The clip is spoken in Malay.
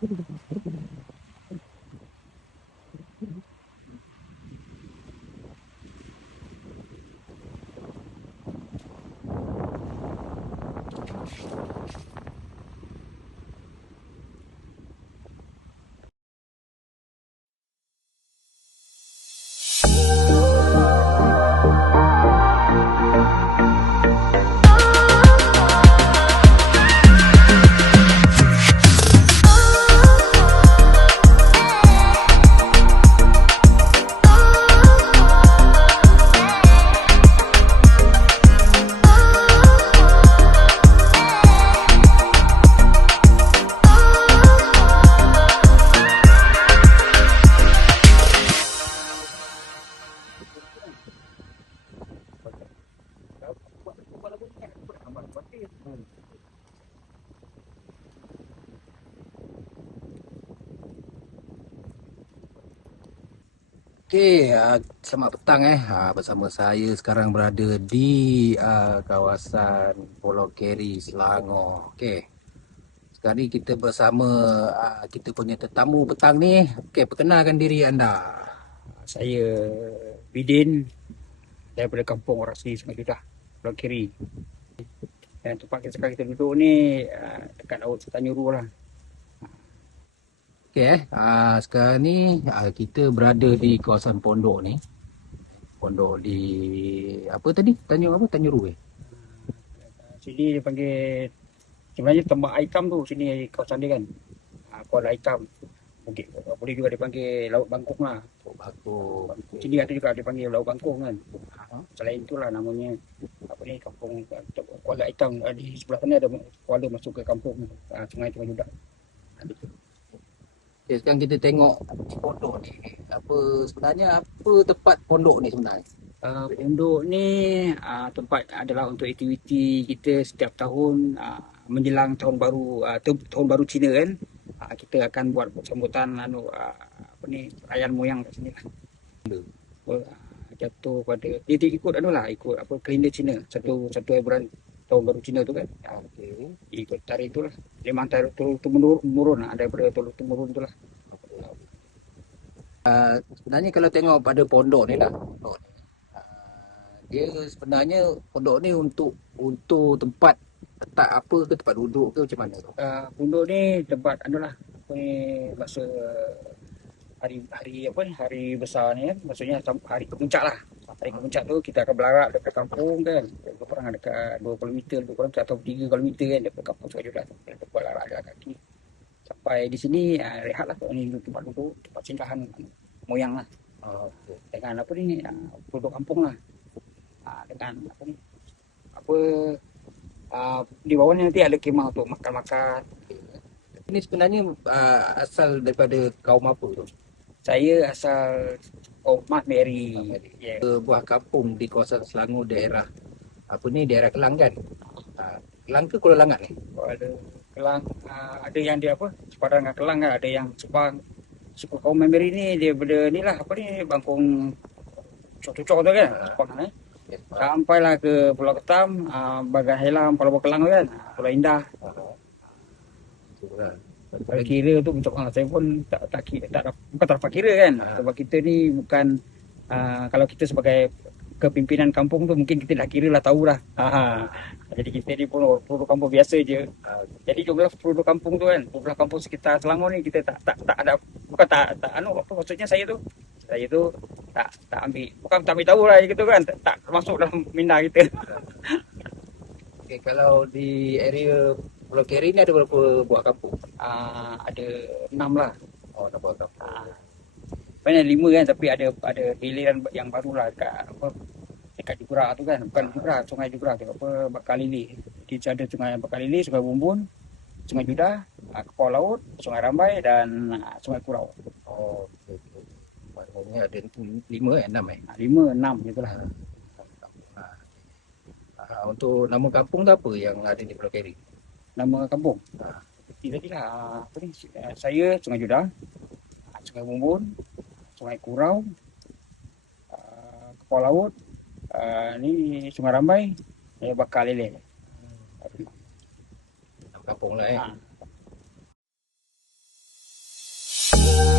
Okey, selamat petang bersama saya sekarang berada di kawasan Pulau Keri, Selangor. Okey. Sekarang ni kita bersama kita punya tetamu petang ni. Okey, perkenalkan diri anda. Saya Bidin daripada Kampung Orasi Sungai Judah, Pulau Kiri. Dan tempat kita sekarang kita duduk ni dekat Laut Sertanyuru lah. Okey sekarang ni kita berada di kawasan pondok ni. Pondok di apa tadi? Tanjung apa? Tanjuru Sini dia panggil, sebenarnya Tembak Aitam tu, sini kawasan dia kan. Kuala Aitam. Bukit, boleh juga dipanggil Laut Bangkong lah. Batu. Sini ada juga dipanggil Laut Bangkong kan. Selain itulah namanya apa ni, kampung Kuala Aitam. Di sebelah sana ada kuala masuk ke kampung Sungai Judah. Okay, sekarang kita tengok pondok ni. Sebenarnya apa tempat pondok ni sebenarnya? Pondok ni tempat adalah untuk aktiviti kita setiap tahun menjelang tahun baru, tahun baru Cina kan. Kita akan buat sambutan apa ni, perayaan moyang kat sini lah. Jatuh pada dia ikut ikut apa, kalender Cina, satu hari bulan tahun baru Cina tu kan. Okay. Ikut tarikh itulah. Memang tarikh turun lah, daripada turun tu lah. Sebenarnya kalau tengok pada pondok ni lah, dia sebenarnya pondok ni untuk tempat letak apa ke, tempat duduk ke macam mana tu? Pondok ni tempat apa ni, masa hari apa ni, hari besar ni kan, maksudnya hari kepuncak lah. Hari kepuncak tu kita akan belarak dekat kampung kan, lebih kurang dekat 20 meter, lebih kurang atau 3 kilometer kan daripada kampung Sungai Judah tu. Kita belarak jalan kaki sampai di sini, rehat lah. Ini tempat duduk, tempat singgahan moyang lah. Okay. Dengan apa ni, penduduk kampung lah. Dengan apa ni, apa di bawah ni nanti ada kemah untuk makan-makan. Ini sebenarnya asal daripada kaum apa tu? Saya asal Mat Mary. Yeah. Buah kampung di kawasan Selangor, daerah apa ni, daerah Kelang kan? Kelang ke Kuala Langat ni? Ada Kelang, ada yang dia apa, sepadan dengan Kelang kan, ada yang Sepang. Suku kaum Mary ni dia daripada ni lah, apa ni, Bangkong Cocok tu kan, Sepang ni. Sampailah ke Pulau Ketam, Bagan Helam, Pulau Kelang tu kan, Pulau Indah. Kalau kira tu untuk saya pun bukan tak dapat kira kan. Sebab kita ni bukan, kalau kita sebagai kepimpinan kampung tu mungkin kita dah kira lah, tahulah. Jadi kita ni pun penduduk kampung biasa je. Jadi jumlah penduduk kampung tu kan, jumlah kampung sekitar Selangor ni kita tak ada, bukan tak apa maksudnya, saya tu tak ambil, bukan tak ambil tahu lah gitu kan, tak masuk dalam minda kita. Okay, kalau di area Pulau Keri ni ada berapa buah kampung? Ada 6 lah. Oh, 6 buah kampung. Banyak 5 kan, tapi ada giliran yang baru lah dekat Jugrak tu kan, bukan Jugrak, Sungai Jugrak tu apa, Bakalili. Jadi ada Sungai Bakalili, Sungai Bumbun, Sungai Judah, Kepala Laut, Sungai Rambai dan Sungai Kurau. Oh, okay. Maknanya ada 5 6 5, 6 gitulah. Untuk nama kampung tu apa yang ada di Pulau Keri? Nama kampung? Tadi lah, apa ni, saya Sungai Judah, Sungai Bumbun, Sungai Kurau, Kepala Laut, ni Sungai Rambai, Bakal Lele. Nama kampung lah Bye.